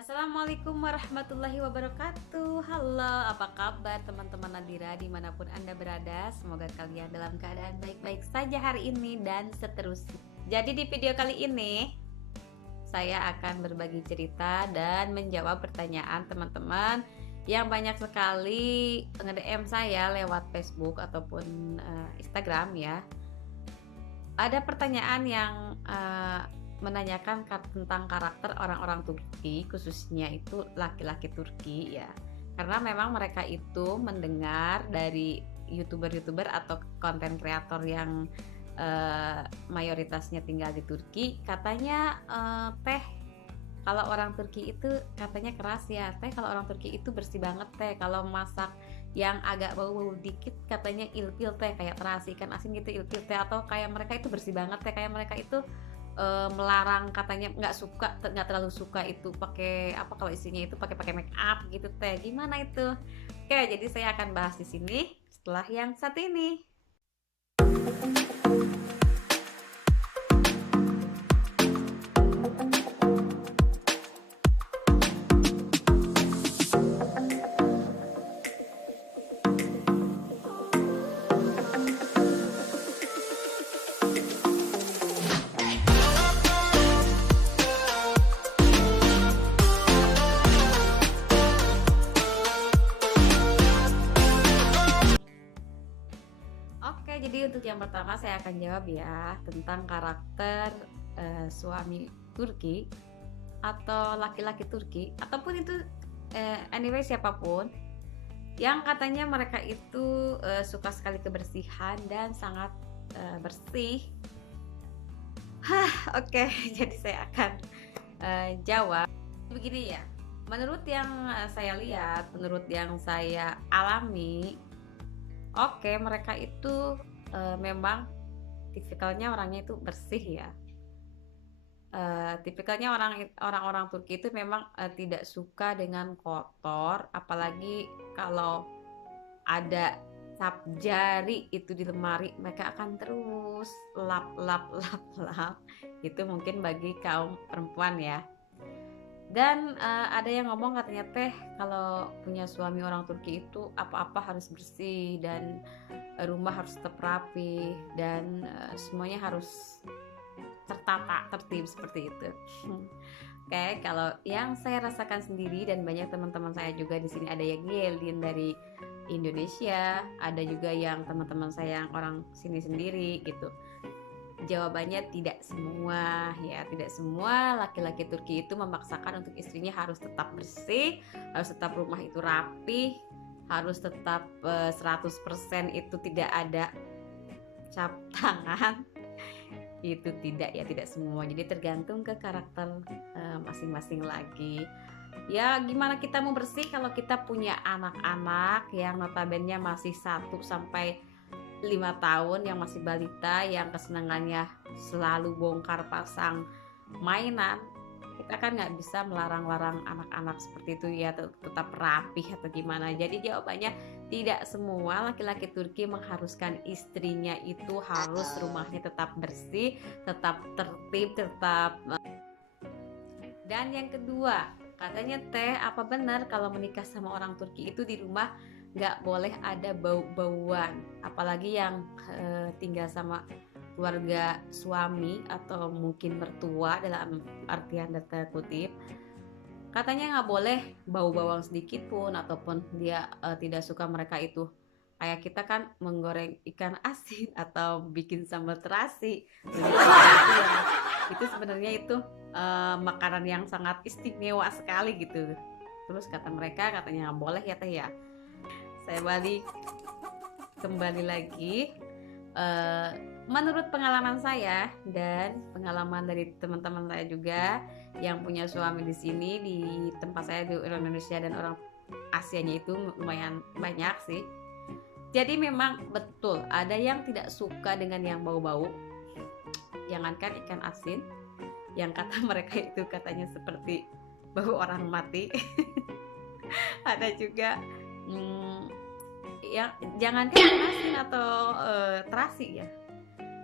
Assalamualaikum warahmatullahi wabarakatuh. Halo, apa kabar teman-teman Nadira dimanapun Anda berada? Semoga kalian dalam keadaan baik-baik saja hari ini dan seterusnya. Jadi di video kali ini saya akan berbagi cerita dan menjawab pertanyaan teman-teman yang banyak sekali nge-DM saya lewat Facebook ataupun Instagram ya. Ada pertanyaan yang menanyakan tentang karakter orang-orang Turki, khususnya itu laki-laki Turki ya. Karena memang mereka itu mendengar dari youtuber-youtuber atau konten kreator yang mayoritasnya tinggal di Turki, katanya teh kalau orang Turki itu katanya keras ya, teh kalau orang Turki itu bersih banget teh, kalau masak yang agak bau-bau dikit katanya ilfil teh, kayak terasi ikan asin gitu ilfil teh, atau kayak mereka itu bersih banget teh, kayak mereka itu melarang, katanya nggak terlalu suka itu pakai apa, kalau isinya itu pakai make up gitu teh. Gimana itu? Oke, jadi saya akan bahas di sini setelah yang satu ini. Oke, jadi untuk yang pertama saya akan jawab ya tentang karakter suami Turki atau laki-laki Turki ataupun itu anyway siapapun yang katanya mereka itu suka sekali kebersihan dan sangat bersih. Oke, jadi saya akan jawab begini ya. Menurut yang saya lihat, menurut yang saya alami, oke, mereka itu memang tipikalnya orangnya itu bersih ya. Tipikalnya orang-orang Turki itu memang tidak suka dengan kotor, apalagi kalau ada cap jari itu di lemari, mereka akan terus lap lap lap lap. Itu mungkin bagi kaum perempuan ya. Dan ada yang ngomong katanya teh kalau punya suami orang Turki itu apa-apa harus bersih dan rumah harus tetap rapi dan semuanya harus tertata tertib seperti itu. Oke, kalau yang saya rasakan sendiri dan banyak teman-teman saya juga di sini, ada yang alien dari Indonesia, ada juga yang teman-teman saya yang orang sini sendiri gitu. Jawabannya tidak semua ya, tidak semua laki-laki Turki itu memaksakan untuk istrinya harus tetap bersih, harus tetap rumah itu rapi, harus tetap 100% itu tidak ada cap tangan. Itu tidak ya, tidak semua. Jadi tergantung ke karakter masing-masing lagi. Ya gimana kita mau bersih kalau kita punya anak-anak yang notabene masih 1 sampai 5 tahun, yang masih balita, yang kesenangannya selalu bongkar pasang mainan. Kita kan nggak bisa melarang-larang anak-anak seperti itu ya, tetap rapih atau gimana. Jadi jawabannya tidak semua laki-laki Turki mengharuskan istrinya itu harus rumahnya tetap bersih, tetap tertib, tetap. Dan yang kedua, katanya teh apa benar kalau menikah sama orang Turki itu di rumah nggak boleh ada bau-bauan, apalagi yang tinggal sama keluarga suami atau mungkin mertua dalam artian data kutip. Katanya nggak boleh bau bawang sedikit pun, ataupun dia tidak suka mereka itu kayak kita kan menggoreng ikan asin atau bikin sambal terasi. Jadi itu sebenarnya itu makanan yang sangat istimewa sekali gitu. Terus kata mereka katanya nggak boleh ya teh ya. Saya kembali lagi, menurut pengalaman saya dan pengalaman dari teman-teman saya juga yang punya suami di sini, di tempat saya di Indonesia, dan orang Asianya itu lumayan banyak sih. Jadi memang betul ada yang tidak suka dengan yang bau-bau, jangankan ikan asin yang kata mereka itu katanya seperti bau orang mati. Ada juga ya jangankan asin atau terasi ya,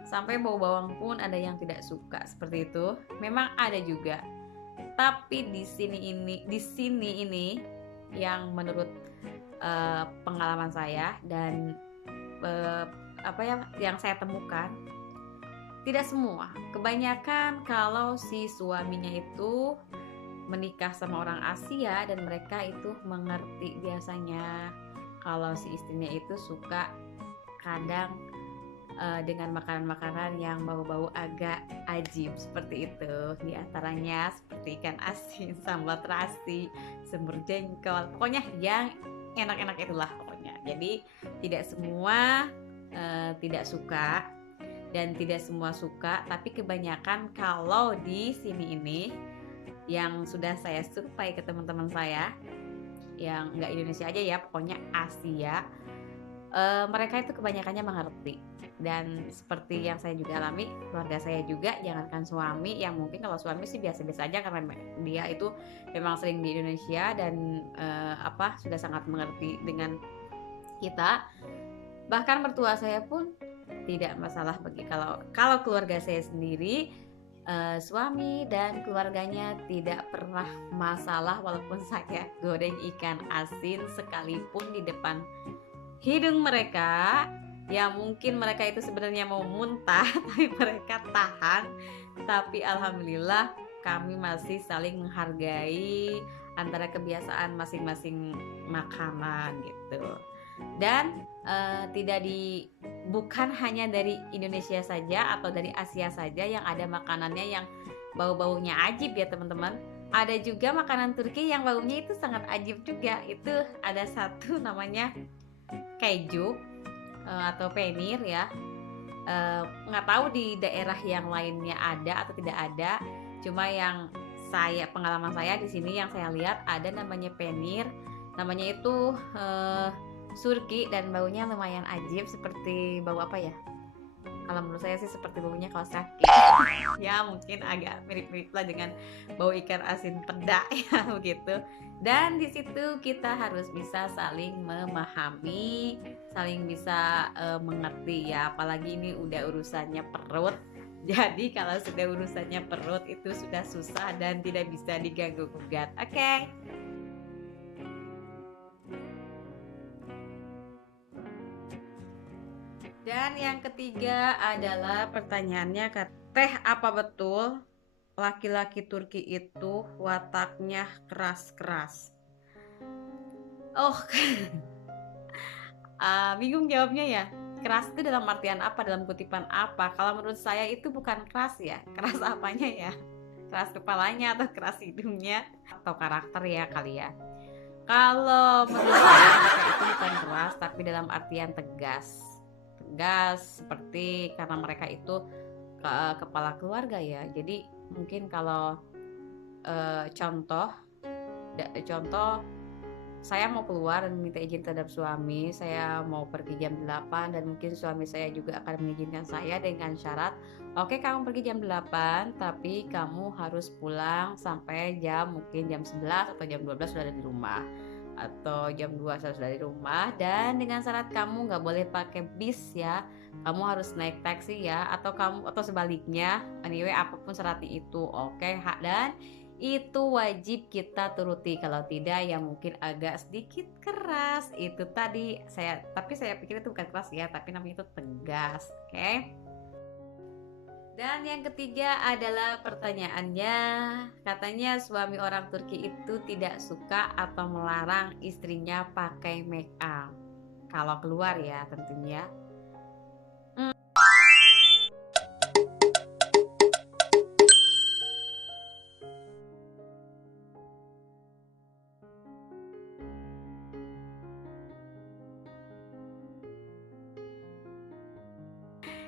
sampai bau bawang pun ada yang tidak suka seperti itu. Memang ada juga Tetapi di sini ini yang menurut pengalaman saya dan apa ya yang saya temukan, tidak semua, kebanyakan kalau si suaminya itu menikah sama orang Asia dan mereka itu mengerti biasanya kalau si istrinya itu suka kadang dengan makanan-makanan yang bau-bau agak ajib seperti itu, di antaranya seperti ikan asin, sambal terasi, semur jengkol, pokoknya yang enak-enak itulah pokoknya. Jadi tidak semua tidak suka dan tidak semua suka, tapi kebanyakan kalau di sini ini yang sudah saya survei ke teman-teman saya yang nggak Indonesia aja ya, pokoknya Asia, mereka itu kebanyakannya mengerti. Dan seperti yang saya juga alami, keluarga saya juga, jangankan suami, yang mungkin kalau suami sih biasa-biasa aja karena dia itu memang sering di Indonesia dan sudah sangat mengerti dengan kita. Bahkan mertua saya pun tidak masalah bagi kalau keluarga saya sendiri, suami dan keluarganya tidak pernah masalah walaupun saya goreng ikan asin sekalipun di depan hidung mereka. Ya mungkin mereka itu sebenarnya mau muntah tapi mereka tahan. Tapi alhamdulillah kami masih saling menghargai antara kebiasaan masing-masing makanan gitu. Dan bukan hanya dari Indonesia saja atau dari Asia saja yang ada makanannya yang bau-baunya ajib ya teman-teman. Ada juga makanan Turki yang baunya itu sangat ajib juga. Itu ada satu namanya keju atau penir ya. Nggak tahu di daerah yang lainnya ada atau tidak ada. Cuma yang pengalaman saya di sini yang saya lihat ada namanya penir. Namanya itu surki dan baunya lumayan ajib seperti bau apa ya? Kalau menurut saya sih seperti baunya kaos kaki. Ya mungkin agak mirip-mirip lah dengan bau ikan asin peda ya begitu. Dan di situ kita harus bisa saling memahami, saling bisa mengerti ya. Apalagi ini udah urusannya perut. Jadi kalau sudah urusannya perut itu sudah susah dan tidak bisa diganggu gugat. Oke. Dan yang ketiga adalah pertanyaannya, Teh, apa betul laki-laki Turki itu wataknya keras-keras? Oh, bingung jawabnya ya. Keras itu dalam artian apa? Dalam kutipan apa? Kalau menurut saya itu bukan keras ya. Keras apanya ya? Keras kepalanya atau keras hidungnya? Atau karakter ya kali ya. Kalau menurut saya mereka itu bukan keras, tapi dalam artian tegas seperti karena mereka itu kepala keluarga ya. Jadi mungkin kalau contoh saya mau keluar dan minta izin terhadap suami, saya mau pergi jam 8 dan mungkin suami saya juga akan mengizinkan saya dengan syarat, oke, kamu pergi jam 8 tapi kamu harus pulang sampai mungkin jam 11 atau jam 12 sudah ada di rumah, atau jam 2 sudah di rumah, dan dengan syarat kamu nggak boleh pakai bis ya, kamu harus naik taksi ya, atau sebaliknya, anyway apapun syaratnya itu oke. Dan itu wajib kita turuti, kalau tidak ya mungkin agak sedikit keras itu tadi. Tapi saya pikir itu bukan keras ya, tapi namanya itu tegas. Oke. Dan yang ketiga adalah pertanyaannya, katanya suami orang Turki itu tidak suka atau melarang istrinya pakai make up kalau keluar ya tentunya.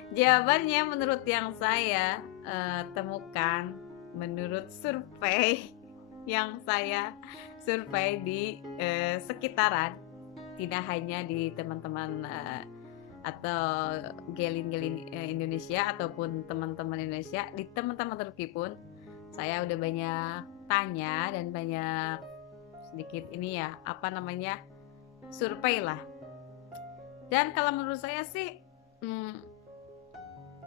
Jawabannya menurut yang saya temukan, menurut survei yang saya survei di sekitaran, tidak hanya di teman-teman atau gelin-gelin Indonesia ataupun teman-teman Indonesia, di teman-teman Turki pun saya udah banyak tanya dan banyak sedikit ini ya, survei lah. Dan kalau menurut saya sih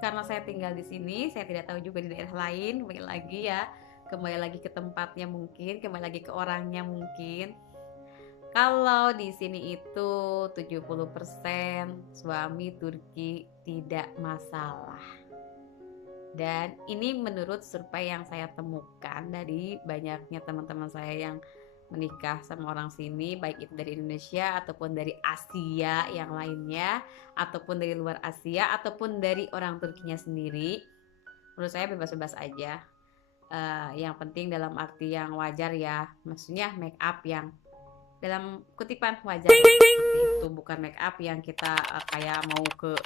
karena saya tinggal di sini, saya tidak tahu juga di daerah lain, baik lagi ya. kembali lagi ke tempatnya mungkin, kembali lagi ke orangnya mungkin. Kalau di sini itu 70% suami Turki tidak masalah. Dan ini menurut survei yang saya temukan dari banyaknya teman-teman saya yang menikah sama orang sini, baik itu dari Indonesia ataupun dari Asia yang lainnya, ataupun dari luar Asia, ataupun dari orang Turkinya sendiri. Menurut saya bebas-bebas aja. Yang penting dalam arti yang wajar ya, maksudnya make up yang dalam kutipan wajar itu, bukan make up yang kita kayak mau ke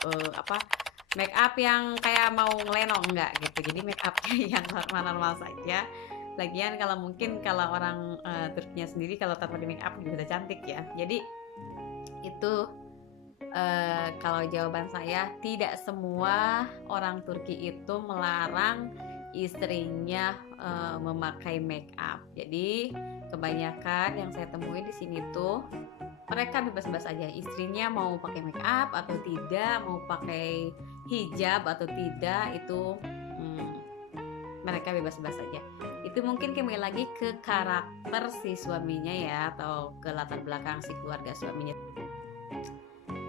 make up yang kayak mau ngelenong, enggak gitu. Jadi make upnya yang normal-normal saja. Lagian kalau mungkin kalau orang Turkinya sendiri kalau tanpa di make up juga udah cantik ya. Jadi itu kalau jawaban saya, tidak semua orang Turki itu melarang istrinya memakai make up. Jadi kebanyakan yang saya temui di sini tuh mereka bebas-bebas aja, istrinya mau pakai make up atau tidak, mau pakai hijab atau tidak, itu mereka bebas-bebas aja. Itu mungkin kembali lagi ke karakter si suaminya ya, atau ke latar belakang si keluarga suaminya.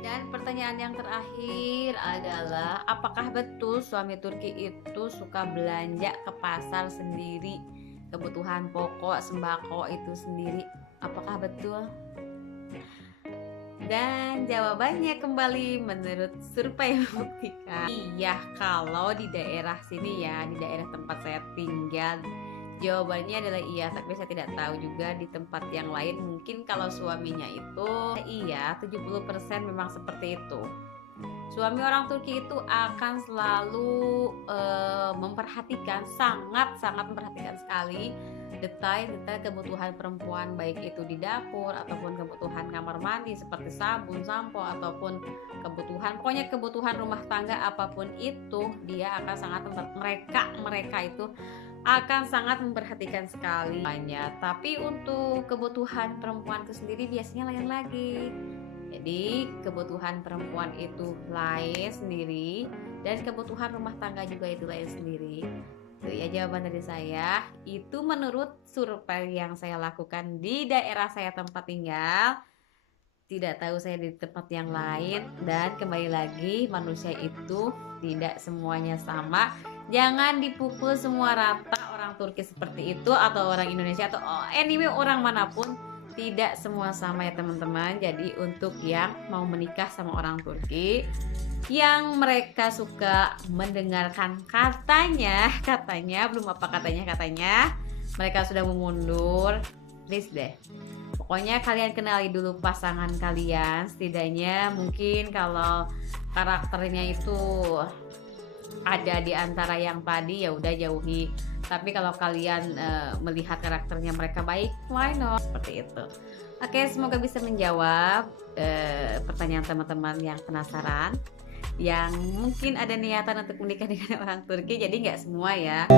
Dan pertanyaan yang terakhir adalah, apakah betul suami Turki itu suka belanja ke pasar sendiri, kebutuhan pokok, sembako itu sendiri? Apakah betul? Dan jawabannya kembali menurut survei membuktikan iya. Kalau di daerah sini ya, di daerah tempat saya tinggal, jawabannya adalah iya. Tapi saya tidak tahu juga di tempat yang lain, mungkin kalau suaminya itu iya, 70% memang seperti itu. Suami orang Turki itu akan selalu memperhatikan, sangat-sangat memperhatikan sekali detail-detail kebutuhan perempuan, baik itu di dapur ataupun kebutuhan kamar mandi seperti sabun, sampo, ataupun pokoknya kebutuhan rumah tangga apapun itu, dia akan sangat mereka itu akan sangat memperhatikan sekali banyak. Tapi untuk kebutuhan perempuan itu sendiri biasanya lain lagi. Jadi kebutuhan perempuan itu lain sendiri, dan kebutuhan rumah tangga juga itu lain sendiri. Itu ya jawaban dari saya. Itu menurut survei yang saya lakukan di daerah saya tempat tinggal. Tidak tahu saya di tempat yang lain. Dan kembali lagi, manusia itu tidak semuanya sama. Jangan dipukul semua rata orang Turki seperti itu, atau orang Indonesia, atau anyway orang manapun. Tidak semua sama ya teman-teman. Jadi untuk yang mau menikah sama orang Turki, yang mereka suka mendengarkan katanya belum apa katanya mereka sudah memundur, please deh. Pokoknya kalian kenali dulu pasangan kalian, setidaknya mungkin kalau karakternya itu ada di antara yang tadi, ya udah jauhi. Tapi kalau kalian melihat karakternya mereka baik, why not? Seperti itu. Oke, semoga bisa menjawab pertanyaan teman-teman yang penasaran, yang mungkin ada niatan untuk menikah dengan orang Turki. Jadi nggak semua ya.